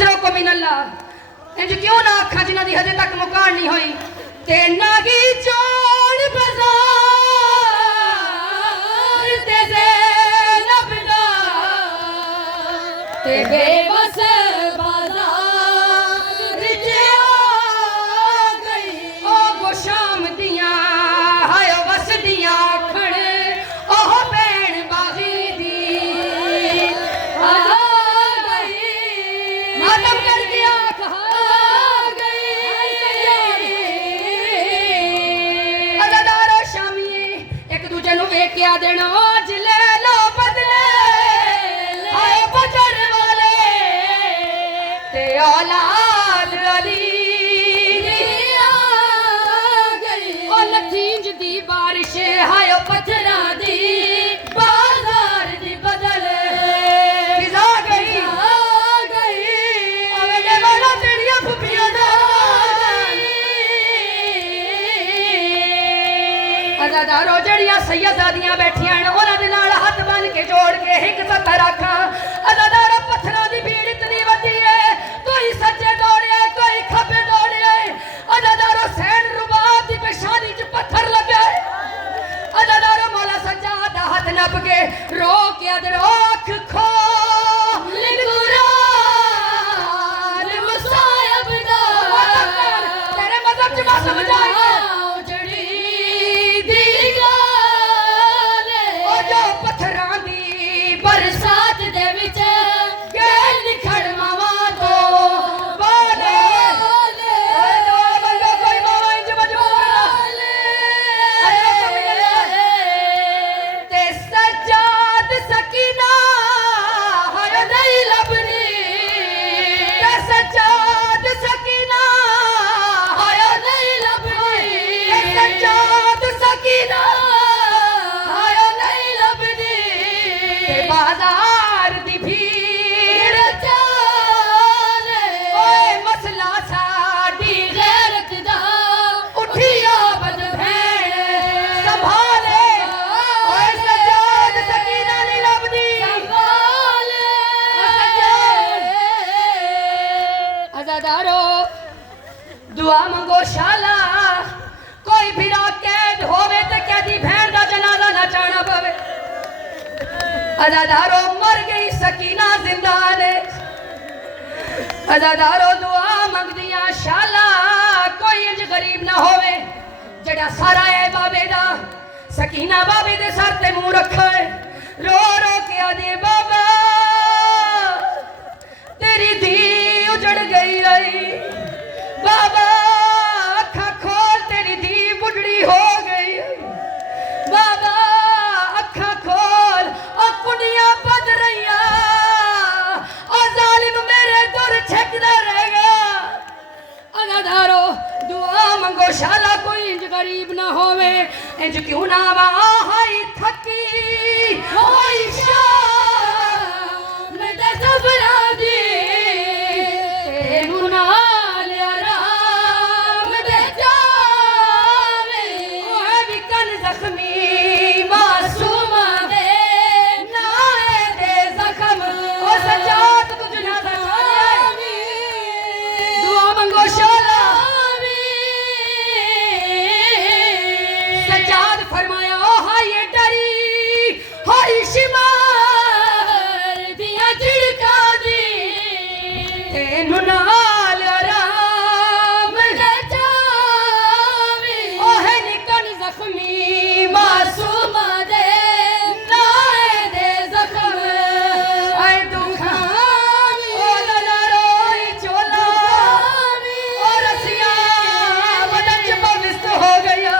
अजरों को मिनल्लाह इंज क्यों ना आखा जिन्हां दी हजे तक मुकान नहीं हुई ते नागी चोड़ बाजार ते ज़ैनब दा ते बेबस बाजार च आ गई ओ गो शाम दियां हाय वस दियां खड़ ओह भैन बागी दी आ गई मातम कर दिया क्या देना आज ले लो बदले हाय बजर वाले ते औलाद अली आ गई ओ लठींज दी बारिश हाय पत्थरा दी बाजार दी बदल फिजा गई अवेले वाला तेरिया फुफिया दा अज़ादारो जड़ियां सैयदादियां बैठियां न उन्हां दे नाल हथ बन के जोड़ के एक सत्तर आखा अज़ादारो पत्थरां दी भीड़ इतनी वधी है कोई सज्जे दौड़े कोई खब्बे दौड़े अज़ादारो सैन रुबाब दी पेशानी च पत्थर लगे अज़ादारो मौला सज्जाद दा हाथ नप के रो के अदरो अख खो कुरान मुसायब दा तेरे मज़हब च मा समझाई बरसात दे विच गैल निखड़ मावा तो बोले बंदो कोई मावा इंज मजबूर ते सज्जाद सकीना हाय नहीं लभनी ते सज्जाद सकीना हाय नहीं लभनी ते सज्जाद सकीना बाजार दी भीड़ चाले ओए मसला साडी गैरत दा उठिया बद भैण संभाले ओए सज्जाद सकीना नहीं लभदी संभाले अज़ादारो दुआ मंगो शाला कोई भिड़ा कैद होवे ते कैदी भैण दा जनाजा ना चाहना पवे अज़ादारो मर गई सकीना जिंदा ने अज़ादारो दुआ मंगदियां शाला कोई इंज गरीब ना होवे जड़ा सारा है बाबे दा सकीना बाबे दे सर ते मुंह रखे रो रो के आदे बाबा तेरी धी उजड़ गई रही बाबा अखा खोल तेरी धी बुढ़ड़ी हो गई बाबा अखा खोल कुड़ियां बद रहिया और जालिम मेरे दुर छकदा रह गया अज़ादारो दुआ मंगो शाला कोई इंज गरीब ना होवे इंज क्यों ना वा हाय थकी होई शाम दे सबरा दी तेनू नाल आराम दे जावे ओ है भी कन जख्मी मासूम सज्जाद फरमाया ओ हाय डरी हाय शिमार दिया झिड़का दी तेनू नाल आराम दे जावे ओ है निकन जख्मी मासूम दे नाए दे जख्म आए दुखा ओ दलारो चोला ओ रसिया बदन च बविस्त हो गया